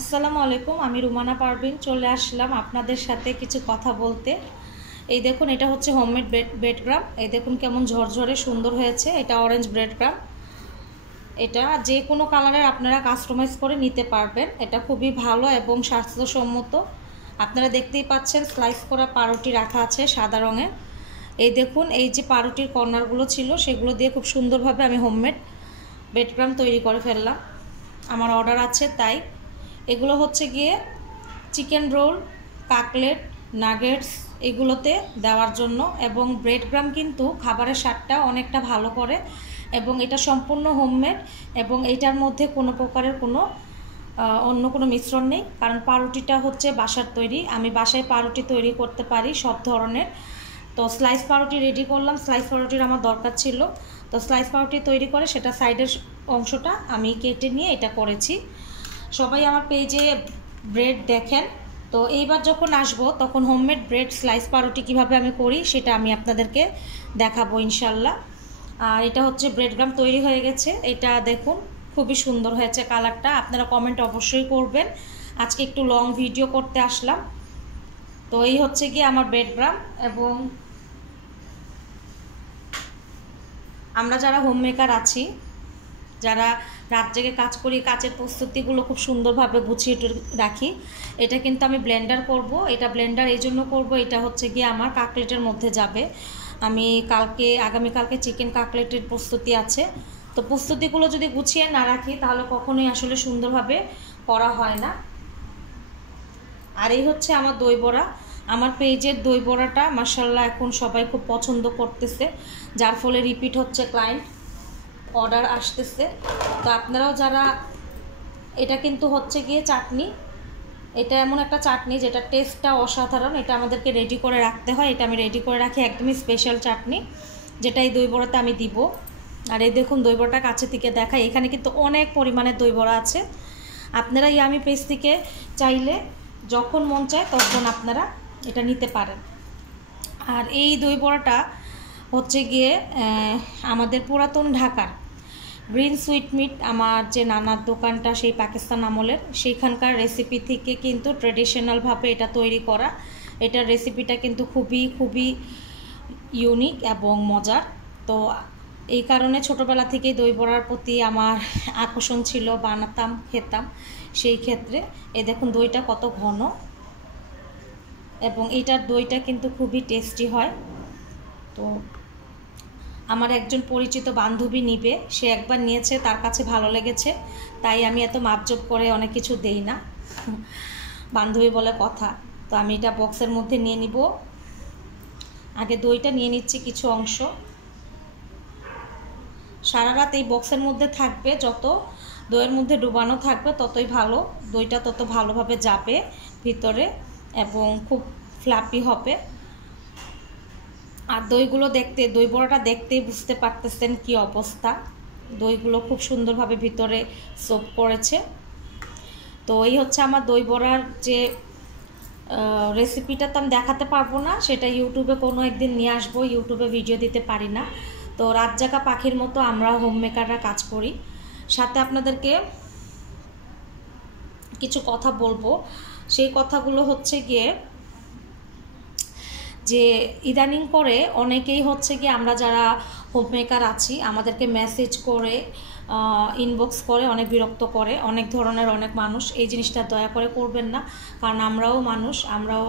আসসালামু আলাইকুম। আমি রুমানা পারভিন চলে আসলাম আপনাদের সাথে কিছু কথা বলতে। এই দেখুন, এটা হচ্ছে হোমমেড ব্রেড ক্রাম্ব। এই দেখুন কেমন ঝরঝরে সুন্দর হয়েছে। এটা অরেঞ্জ ব্রেড ক্রাম্ব। এটা যে কোনো কালারের আপনারা কাস্টমাইজ করে নিতে পারবেন। এটা খুবই ভালো এবং স্বাস্থ্যসম্মত। আপনারা দেখতেই পাচ্ছেন স্লাইস করা পাউরুটি রাখা আছে সাদা রঙের। এই দেখুন, এই যে পাউরুটির কর্নারগুলো ছিল সেগুলো দিয়ে খুব সুন্দরভাবে আমি হোমমেড ব্রেড ক্রাম্ব তৈরি করে ফেললাম। আমার অর্ডার আছে তাই। এগুলো হচ্ছে গিয়ে চিকেন রোল, কাকলেট, নাগেটস এগুলোতে দেওয়ার জন্য। এবং ব্রেড ক্রাম্ব কিন্তু খাবারের স্বাদটা অনেকটা ভালো করে এবং এটা সম্পূর্ণ হোমমেড এবং এইটার মধ্যে কোনো প্রকারের অন্য কোনো মিশ্রণ নেই, কারণ পাউরুটিটা হচ্ছে বাসার তৈরি। আমি বাসায় পাউরুটি তৈরি করতে পারি সব ধরনের। তো স্লাইস পাউরুটি রেডি করলাম। স্লাইস পাউরুটির আমার দরকার ছিল, তো স্লাইস পাউরুটি তৈরি করে সেটা সাইডের অংশটা আমি কেটে নিয়ে এটা করেছি। সবাই আমার পেজে ব্রেড দেখেন, তো এইবার যখন আসবো তখন হোমমেড ব্রেড স্লাইস পাউরুটি কীভাবে আমি করি সেটা আমি আপনাদেরকে দেখাবো ইনশাল্লাহ। আর এটা হচ্ছে ব্রেড ক্রাম্ব তৈরি হয়ে গেছে। এটা দেখুন খুবই সুন্দর হয়েছে কালারটা। আপনারা কমেন্ট অবশ্যই করবেন। আজকে একটু লং ভিডিও করতে আসলাম। তো এই হচ্ছে গিয়ে আমার ব্রেড ক্রাম্ব। এবং আমরা যারা হোম মেকার আছি, যারা রাত জেগে কাজ করি, কাজের প্রস্তুতিগুলো খুব সুন্দরভাবে গুছিয়ে রাখি। এটা কিন্তু আমি ব্লেন্ডার করব। এটা ব্লেন্ডার এই জন্য করবো, এটা হচ্ছে গিয়ে আমার কাকলেটের মধ্যে যাবে। আমি আগামীকালকে চিকেন কাকলেটের প্রস্তুতি আছে। তো প্রস্তুতিগুলো যদি গুছিয়ে না রাখি তাহলে কখনোই আসলে সুন্দরভাবে করা হয় না। আর এই হচ্ছে আমার দই বড়া। আমার পেজের দই বড়াটা মাশাআল্লাহ এখন সবাই খুব পছন্দ করতেছে, যার ফলে রিপিট হচ্ছে, ক্লায়েন্ট অর্ডার আসতেছে। তো আপনারাও যারা, এটা কিন্তু হচ্ছে গিয়ে চাটনি। এটা এমন একটা চাটনি যেটা টেস্টটা অসাধারণ। এটা আমাদেরকে রেডি করে রাখতে হয়। এটা আমি রেডি করে রাখি, একদমই স্পেশাল চাটনি, যেটা এই দই বড়াতে আমি দিব। আর এই দেখুন দই বড়াটা কাছে থেকে দেখাই। এখানে কিন্তু অনেক পরিমাণে দই বড়া আছে। আপনারা ইয়ামি পেজ থেকে চাইলে যখন মন চায় তখন আপনারা এটা নিতে পারেন। আর এই দই বড়াটা হচ্ছে গিয়ে আমাদের পুরাতন ঢাকার গ্রিন সুইট মিট, আমার যে নানার দোকানটা সেই পাকিস্তান আমলের, সেইখানকার রেসিপি থেকে কিন্তু ট্রেডিশনালভাবে এটা তৈরি করা। এটার রেসিপিটা কিন্তু খুবই খুবই ইউনিক এবং মজার। তো এই কারণে ছোটোবেলা থেকেই দই বড়ার প্রতি আমার আকর্ষণ ছিল, বানাতাম, খেতাম। সেই ক্ষেত্রে এই দেখুন দইটা কত ঘন, এবং এইটার দইটা কিন্তু খুবই টেস্টি হয়। তো আমার একজন পরিচিত বান্ধবী নিবে, সে একবার নিয়েছে, তার কাছে ভালো লেগেছে, তাই আমি এত মাপজোপ করে অনেক কিছু দেই না, বান্ধবী বলে কথা। তো আমি এটা বক্সের মধ্যে নিয়ে নিব। আগে দইটা নিয়ে নিচ্ছি কিছু অংশ। সারা রাত এই বক্সের মধ্যে থাকবে, যত দইয়ের মধ্যে ডুবানো থাকবে ততই ভালো, দইটা তত ভালোভাবে যাবে ভিতরে এবং খুব ফ্লাপি হবে। আর দইগুলো দেখতে, দই বড়াটা দেখতেই বুঝতে পারতেছেন কি অবস্থা। দইগুলো খুব সুন্দরভাবে ভিতরে সোপ করেছে। তো এই হচ্ছে আমার দই বড়ার যে রেসিপিটা তো আমি দেখাতে পারবো না, সেটা ইউটিউবে কোনো একদিন নিয়ে আসবো। ইউটিউবে ভিডিও দিতে পারি না। তো রাত জাগা পাখির মতো আমরা হোম মেকাররা কাজ করি। সাথে আপনাদেরকে কিছু কথা বলবো। সেই কথাগুলো হচ্ছে গিয়ে যে ইদানিং করে অনেকেই হচ্ছে গিয়ে, আমরা যারা হোম মেকার আছি আমাদেরকে মেসেজ করে, ইনবক্স করে অনেক বিরক্ত করে অনেক ধরনের অনেক মানুষ। এই জিনিসটা দয়া করে করবেন না, কারণ আমরাও মানুষ, আমরাও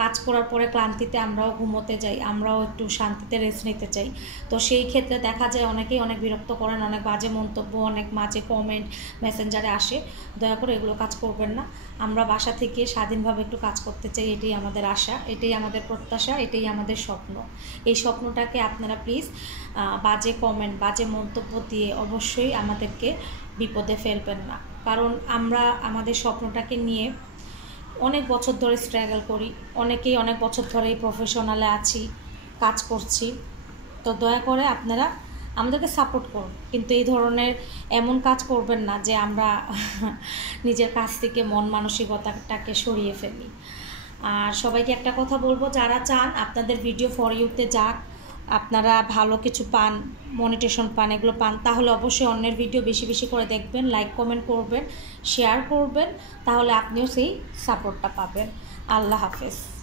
কাজ করার পরে ক্লান্তিতে আমরাও ঘুমোতে যাই, আমরাও একটু শান্তিতে রেস্ট নিতে চাই। তো সেই ক্ষেত্রে দেখা যায় অনেকেই অনেক বিরক্ত করেন, অনেক বাজে মন্তব্য, অনেক মাঝে কমেন্ট মেসেঞ্জারে আসে। দয়া করে এগুলো কাজ করবেন না। আমরা বাসা থেকে স্বাধীনভাবে একটু কাজ করতে চাই, এটাই আমাদের আশা, এটাই আমাদের প্রত্যাশা, এটাই আমাদের স্বপ্ন। এই স্বপ্নটাকে আপনারা প্লিজ বাজে কমেন্ট, বাজে মন্তব্য দিয়ে অবশ্যই আমাদেরকে বিপদে ফেলবেন না, কারণ আমরা আমাদের স্বপ্নটাকে নিয়ে অনেক বছর ধরে স্ট্রাগল করি। অনেকেই অনেক বছর ধরে এই প্রফেশনালে আছি, কাজ করছি। তো দয়া করে আপনারা আমাদেরকে সাপোর্ট করুন, কিন্তু এই ধরনের এমন কাজ করবেন না যে আমরা নিজের কাছ থেকে মন মানসিকতাটাকে সরিয়ে ফেলি। আর সবাইকে একটা কথা বলবো, যারা চান আপনাদের ভিডিও ফর ইউতে যাক, আপনারা ভালো কিছু পান, মনিটেশন পান, এগুলো পান, তাহলে অবশ্যই অন্যের ভিডিও বেশি বেশি করে দেখবেন, লাইক কমেন্ট করবেন, শেয়ার করবেন, তাহলে আপনিও সেই সাপোর্টটা পাবেন। আল্লাহ হাফেজ।